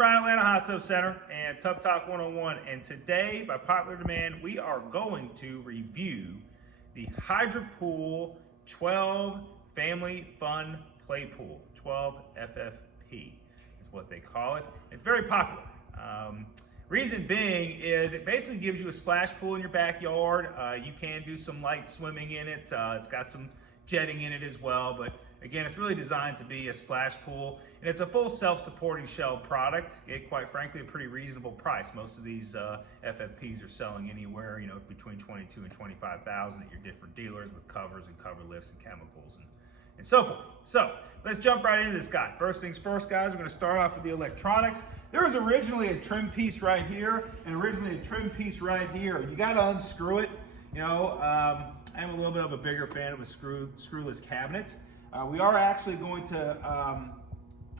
Brian, Atlanta Hot Tub Center and Tub Talk 101, and today, by popular demand, we are going to review the Hydropool 12 Family Fun Play Pool. 12 FFP is what they call it. It's very popular. Reason being is it basically gives you a splash pool in your backyard. You can do some light swimming in it. It's got some jetting in it as well, but again, it's really designed to be a splash pool, and it's a full self-supporting shell product at, quite frankly, a pretty reasonable price. Most of these FFPs are selling anywhere, between $22,000 and $25,000 at your different dealers with covers and cover lifts and chemicals and so forth. So let's jump right into this guy. First things first, guys, we're going to start off with the electronics. There was originally a trim piece right here and originally a trim piece right here. You got to unscrew it. I'm a little bit of a bigger fan of a screwless cabinet. We are actually going to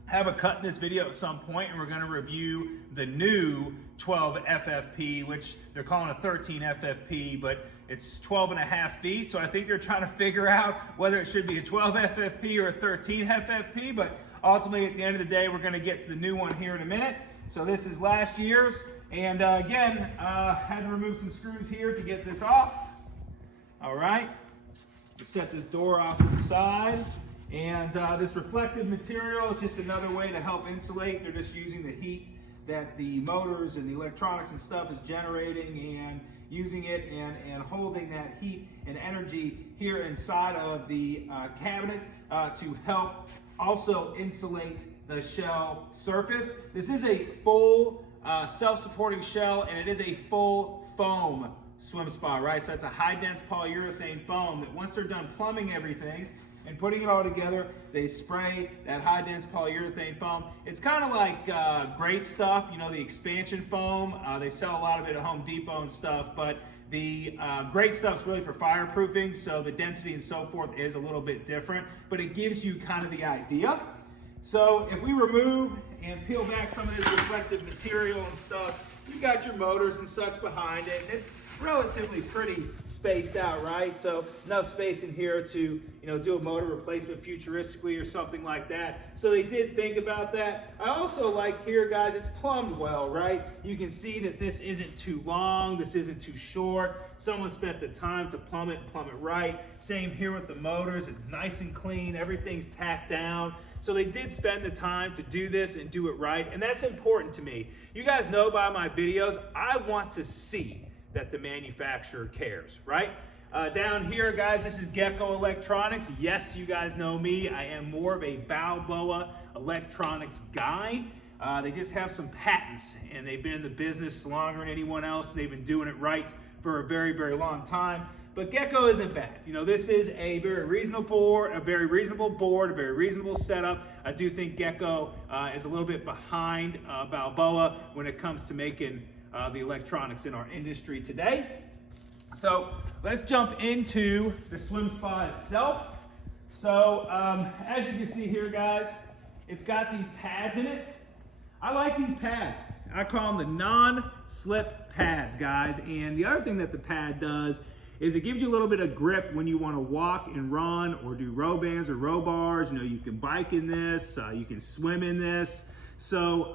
have a cut in this video at some point, and we're going to review the new 12 FFP, which they're calling a 13 FFP, but it's 12 and a half feet. So I think they're trying to figure out whether it should be a 12 FFP or a 13 FFP, but ultimately at the end of the day, we're going to get to the new one here in a minute. So this is last year's, and again, had to remove some screws here to get this off. All right, just set this door off to the side, and this reflective material is just another way to help insulate. They're just using the heat that the motors and the electronics and stuff is generating and using it and holding that heat and energy here inside of the cabinet to help also insulate the shell surface. This is a full self-supporting shell, and it is a full foam swim spa, right? So that's a high dense polyurethane foam that once they're done plumbing everything and putting it all together, they spray that high dense polyurethane foam. It's kind of like great stuff, the expansion foam. They sell a lot of it at Home Depot and stuff, but the great stuff's really for fireproofing, so the density and so forth is a little bit different, but it gives you kind of the idea. So if we remove and peel back some of this reflective material and stuff, you got your motors and such behind it. It's relatively pretty spaced out, right? So enough space in here to, do a motor replacement futuristically or something like that. So they did think about that. I also like here, guys, it's plumbed well, right? You can see that this isn't too long, this isn't too short. Someone spent the time to plumb it right. Same here with the motors, it's nice and clean, everything's tacked down. So they did spend the time to do this and do it right, and that's important to me. You guys know by my videos, I want to see that the manufacturer cares, right? Down here, guys, this is Gecko Electronics. Yes, you guys know me. I am more of a Balboa electronics guy. They just have some patents, and they've been in the business longer than anyone else. They've been doing it right for a very, very long time. But Gecko isn't bad. This is a very reasonable board, a very reasonable setup. I do think Gecko is a little bit behind Balboa when it comes to making the electronics in our industry today. So let's jump into the swim spa itself. So as you can see here, guys, it's got these pads in it. I like these pads. I call them the non-slip pads, guys. And the other thing that the pad does is it gives you a little bit of grip when you want to walk and run or do row bands or row bars. You can bike in this, you can swim in this. So,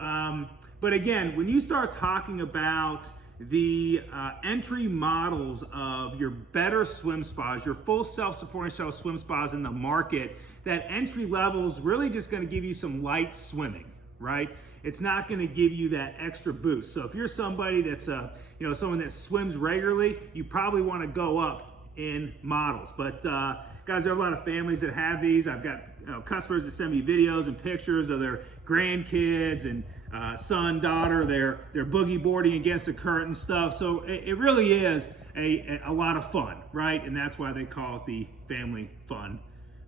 but again, when you start talking about the entry models of your better swim spas, your full self-supporting shell swim spas in the market, that entry level is really just going to give you some light swimming, right? It's not going to give you that extra boost. So if you're somebody that's someone that swims regularly, you probably want to go up in models. But guys, there are a lot of families that have these. I've got customers that send me videos and pictures of their grandkids and son, daughter, they're boogie boarding against the current and stuff. So it really is a lot of fun, right? And that's why they call it the Family Fun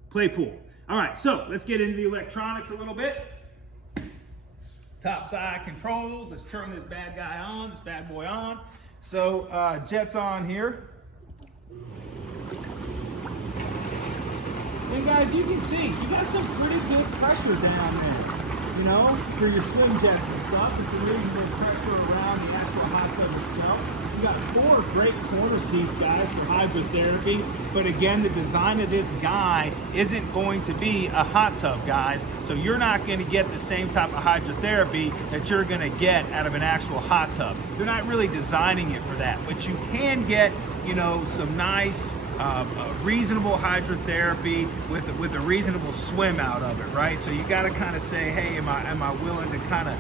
Play Pool. All right, so let's get into the electronics a little bit. Top side controls. Let's turn this bad boy on. So jet's on here. And guys, you can see, you got some pretty good pressure down there. you know, for your swim jets and stuff. It's a reasonable pressure around the actual hot tub itself. You got 4 great corner seats, guys, for hydrotherapy. But again, the design of this guy isn't going to be a hot tub, guys. So you're not going to get the same type of hydrotherapy that you're going to get out of an actual hot tub. They're not really designing it for that. But you can get, you know, some nice, reasonable hydrotherapy with a reasonable swim out of it, right? So you got to kind of say, hey, am I willing to kind of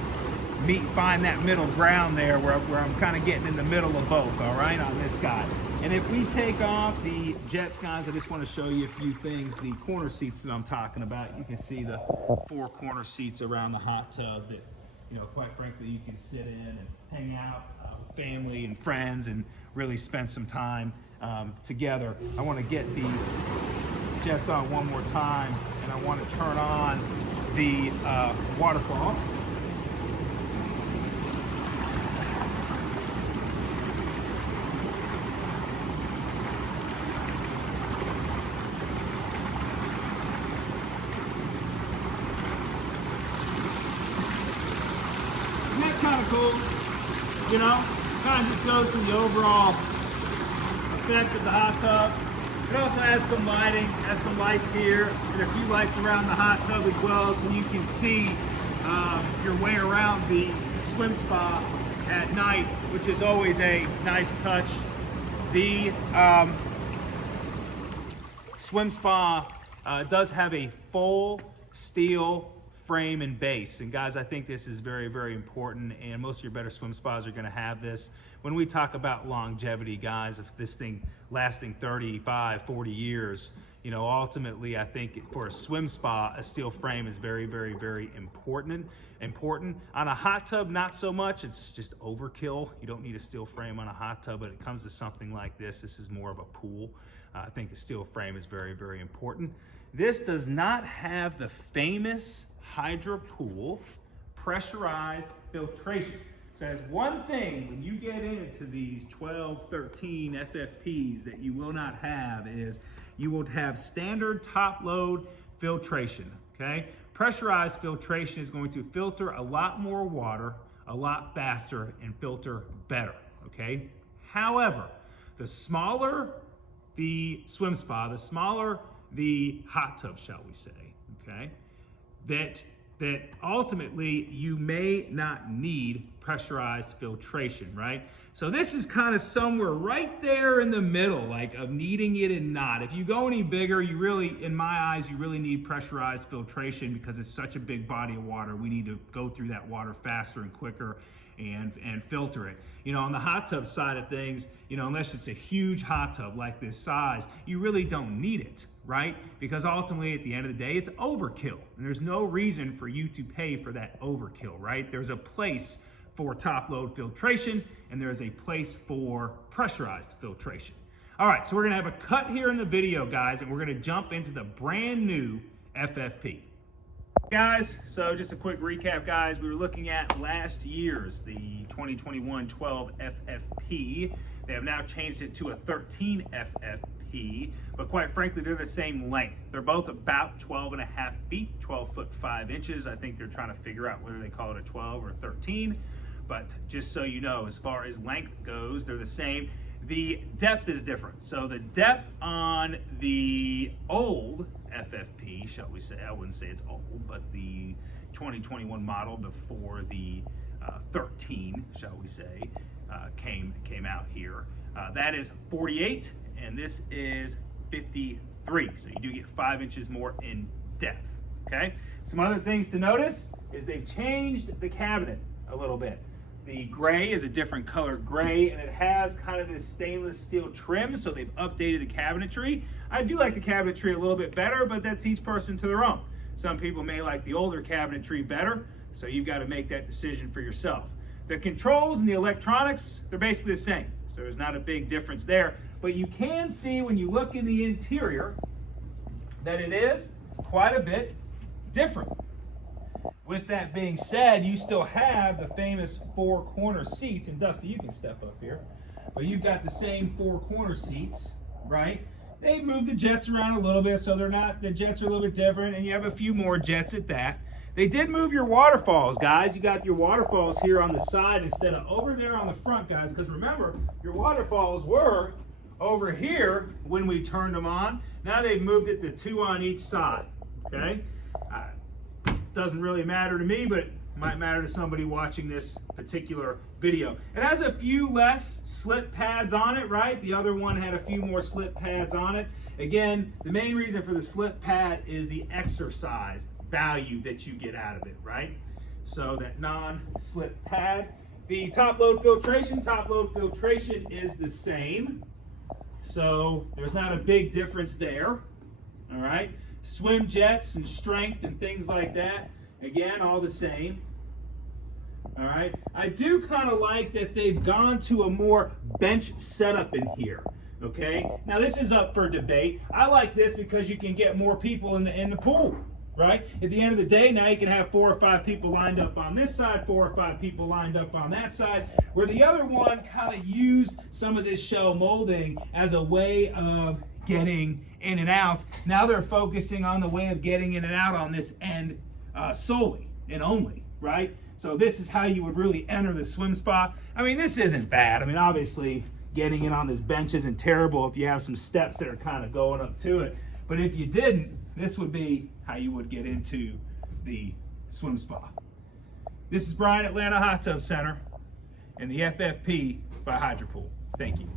find that middle ground there where I'm kind of getting in the middle of both, all right, on this guy. And if we take off the jets, guys, I just want to show you a few things. The corner seats that I'm talking about, you can see the 4 corner seats around the hot tub that, you know, quite frankly, you can sit in and hang out with family and friends and really spend some time together. I want to get the jets on one more time, and I want to turn on the waterfall. Kind of cool, you know, kind of just goes to the overall effect of the hot tub. It also has some lighting, has some lights here, and a few lights around the hot tub as well, so you can see your way around the swim spa at night, which is always a nice touch. The swim spa does have a full steel frame and base. And guys, I think this is very, very important, and most of your better swim spas are going to have this. When we talk about longevity, guys, if this thing lasting 35, 40 years, you know, ultimately I think for a swim spa, a steel frame is very, very, very important. On a hot tub, not so much. It's just overkill. You don't need a steel frame on a hot tub, but it comes to something like this. This is more of a pool. I think a steel frame is very, very important. This does not have the famous Hydropool pressurized filtration. So that's one thing when you get into these 12, 13 FFPs that you will not have is you will have standard top load filtration, okay? Pressurized filtration is going to filter a lot more water, a lot faster, and filter better, okay? However, the smaller the swim spa, the smaller the hot tub, shall we say, okay? That ultimately you may not need pressurized filtration, right? So this is kind of somewhere right there in the middle, like of needing it and not. If you go any bigger, you really, in my eyes, you really need pressurized filtration because it's such a big body of water. We need to go through that water faster and quicker and filter it. You know, on the hot tub side of things, you know, unless it's a huge hot tub like this size, you really don't need it, right? Because ultimately at the end of the day, it's overkill. And there's no reason for you to pay for that overkill, right? There's a place for top load filtration and there's a place for pressurized filtration. All right, so we're gonna have a cut here in the video, guys, and we're gonna jump into the brand new FFP. Guys, so just a quick recap, guys. We were looking at last year's, the 2021 12 FFP. They have now changed it to a 13 FFP, but quite frankly, they're the same length. They're both about 12 and a half feet, 12 foot 5 inches. I think they're trying to figure out whether they call it a 12 or 13, but just so you know, as far as length goes, they're the same. The depth is different. So the depth on the old FFP, shall we say, I wouldn't say it's old, but the 2021 model before the 13, shall we say, came out here. That is 48, and this is 53. So you do get 5 inches more in depth, okay? Some other things to notice is they've changed the cabinet a little bit. The gray is a different color gray, and it has kind of this stainless steel trim, so they've updated the cabinetry. I do like the cabinetry a little bit better, but that's each person to their own. Some people may like the older cabinetry better, so you've got to make that decision for yourself. The controls and the electronics, they're basically the same, so there's not a big difference there. But you can see when you look in the interior that it is quite a bit different. With that being said, you still have the famous 4 corner seats, and Dusty, you can step up here, but you've got the same 4 corner seats, right? They move the jets around a little bit, so they're not, the jets are a little bit different, and you have a few more jets at that. They did move your waterfalls, guys. You got your waterfalls here on the side instead of over there on the front, guys, because remember, your waterfalls were over here when we turned them on. Now they've moved it to 2 on each side, okay? Doesn't really matter to me, but might matter to somebody watching this particular video. It has a few less slip pads on it, right? The other one had a few more slip pads on it. Again, the main reason for the slip pad is the exercise value that you get out of it, right? So that non-slip pad. The top load filtration is the same. So there's not a big difference there, all right? Swim jets and strength and things like that, again, all the same. All right, I do kind of like that they've gone to a more bench setup in here. Okay, now this is up for debate. I like this because you can get more people in the pool, right? At the end of the day, now you can have 4 or 5 people lined up on this side, 4 or 5 people lined up on that side, where the other one kind of used some of this shell molding as a way of getting in and out. Now they're focusing on the way of getting in and out on this end solely and only, right? So this is how you would really enter the swim spa. I mean, this isn't bad. I mean, obviously, getting in on this bench isn't terrible if you have some steps that are kind of going up to it. But if you didn't, this would be how you would get into the swim spa. This is Brian, Atlanta Hot Tub Center, and the FFP by Hydropool. Thank you.